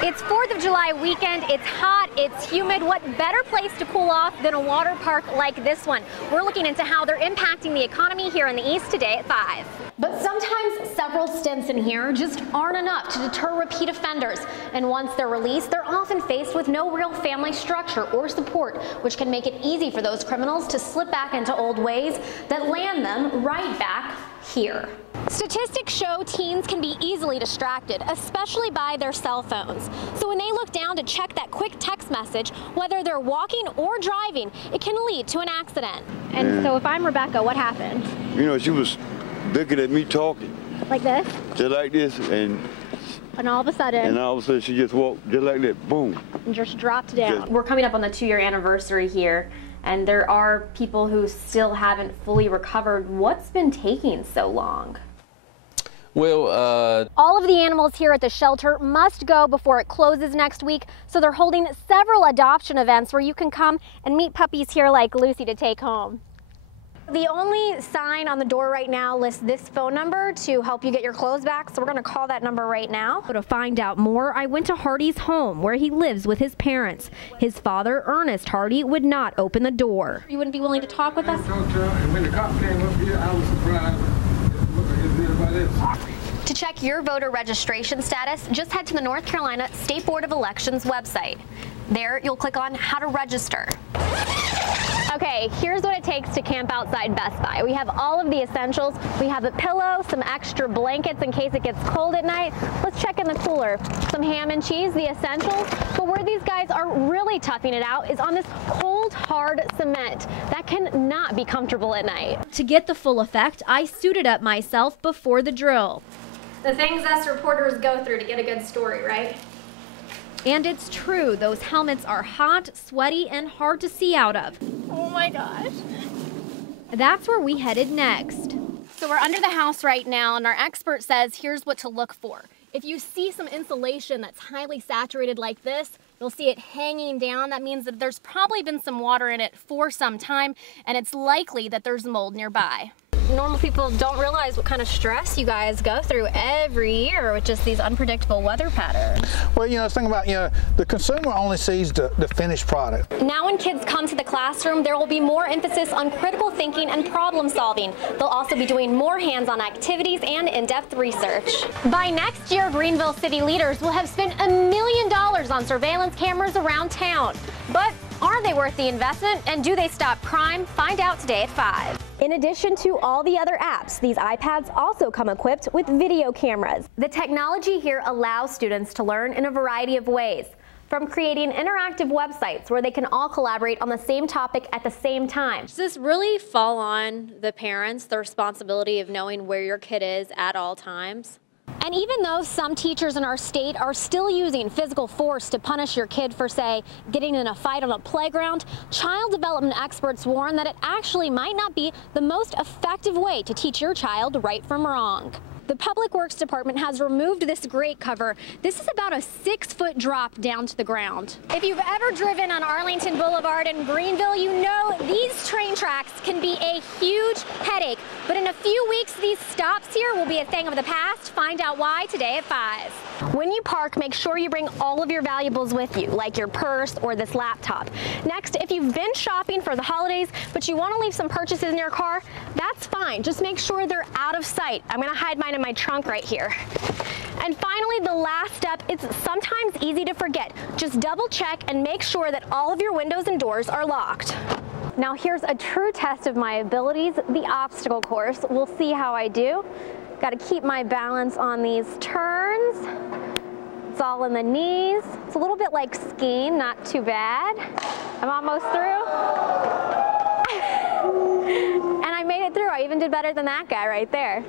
It's 4th of July weekend. It's hot, it's humid. What better place to cool off than a water park like this one? We're looking into how they're impacting the economy here in the East today at 5. But sometimes several stints in here just aren't enough to deter repeat offenders. And once they're released, they're often faced with no real family structure or support, which can make it easy for those criminals to slip back into old ways that land them right back here. Statistics show teens can be easily distracted, especially by their cell phones. So when they look down to check that quick text message, whether they're walking or driving, it can lead to an accident. And so if I'm Rebecca, what happened? You know, she was looking at me talking. Like this? Just like this, and all of a sudden she just walked just like that, boom. And just dropped down. We're coming up on the 2-year anniversary here, and there are people who still haven't fully recovered. What's been taking so long? Well, all of the animals here at the shelter must go before it closes next week, so they're holding several adoption events where you can come and meet puppies here like Lucy to take home. The only sign on the door right now lists this phone number to help you get your clothes back, so we're going to call that number right now. To find out more, I went to Hardy's home where he lives with his parents. His father, Ernest Hardy, would not open the door. You wouldn't be willing to talk with us? When the cop came up here, I was surprised. To check your voter registration status, just head to the North Carolina State Board of Elections website. There, you'll click on how to register. Okay, here's what it takes to camp outside Best Buy. We have all of the essentials. We have a pillow, some extra blankets in case it gets cold at night. Let's check in the cooler. Some ham and cheese, the essentials. But where these guys are really toughing it out is on this cold, hard cement. That cannot be comfortable at night. To get the full effect, I suited up myself before the drill. The things us reporters go through to get a good story, right? And it's true, those helmets are hot, sweaty, and hard to see out of. Oh my gosh. That's where we headed next. So we're under the house right now, and our expert says here's what to look for. If you see some insulation that's highly saturated like this, you'll see it hanging down. That means that there's probably been some water in it for some time, and it's likely that there's mold nearby. Normal people don't realize what kind of stress you guys go through every year with just these unpredictable weather patterns. Well, you know, think about, the consumer only sees the finished product. Now when kids come to the classroom, there will be more emphasis on critical thinking and problem solving. They'll also be doing more hands-on activities and in-depth research. By next year, Greenville city leaders will have spent $1 million on surveillance cameras around town. But are they worth the investment, and do they stop crime? Find out today at 5. In addition to all the other apps, these iPads also come equipped with video cameras. The technology here allows students to learn in a variety of ways, from creating interactive websites where they can all collaborate on the same topic at the same time. Does this really fall on the parents, the responsibility of knowing where your kid is at all times? And even though some teachers in our state are still using physical force to punish your kid for, say, getting in a fight on a playground, child development experts warn that it actually might not be the most effective way to teach your child right from wrong. The Public Works Department has removed this grate cover. This is about a 6-foot drop down to the ground. If you've ever driven on Arlington Boulevard in Greenville, you know these train tracks can be a huge headache. But in a few weeks, these stops here will be a thing of the past. Find out why today at 5. When you park, make sure you bring all of your valuables with you, like your purse or this laptop. Next, if you've been shopping for the holidays, but you want to leave some purchases in your car, that's fine. Just make sure they're out of sight. I'm going to hide mine in my trunk right here. And finally, the last step, it's sometimes easy to forget. Just double check and make sure that all of your windows and doors are locked. Now here's a true test of my abilities, the obstacle course. We'll see how I do. Got to keep my balance on these turns. It's all in the knees. It's a little bit like skiing, not too bad. I'm almost through. And I made it through. I even did better than that guy right there.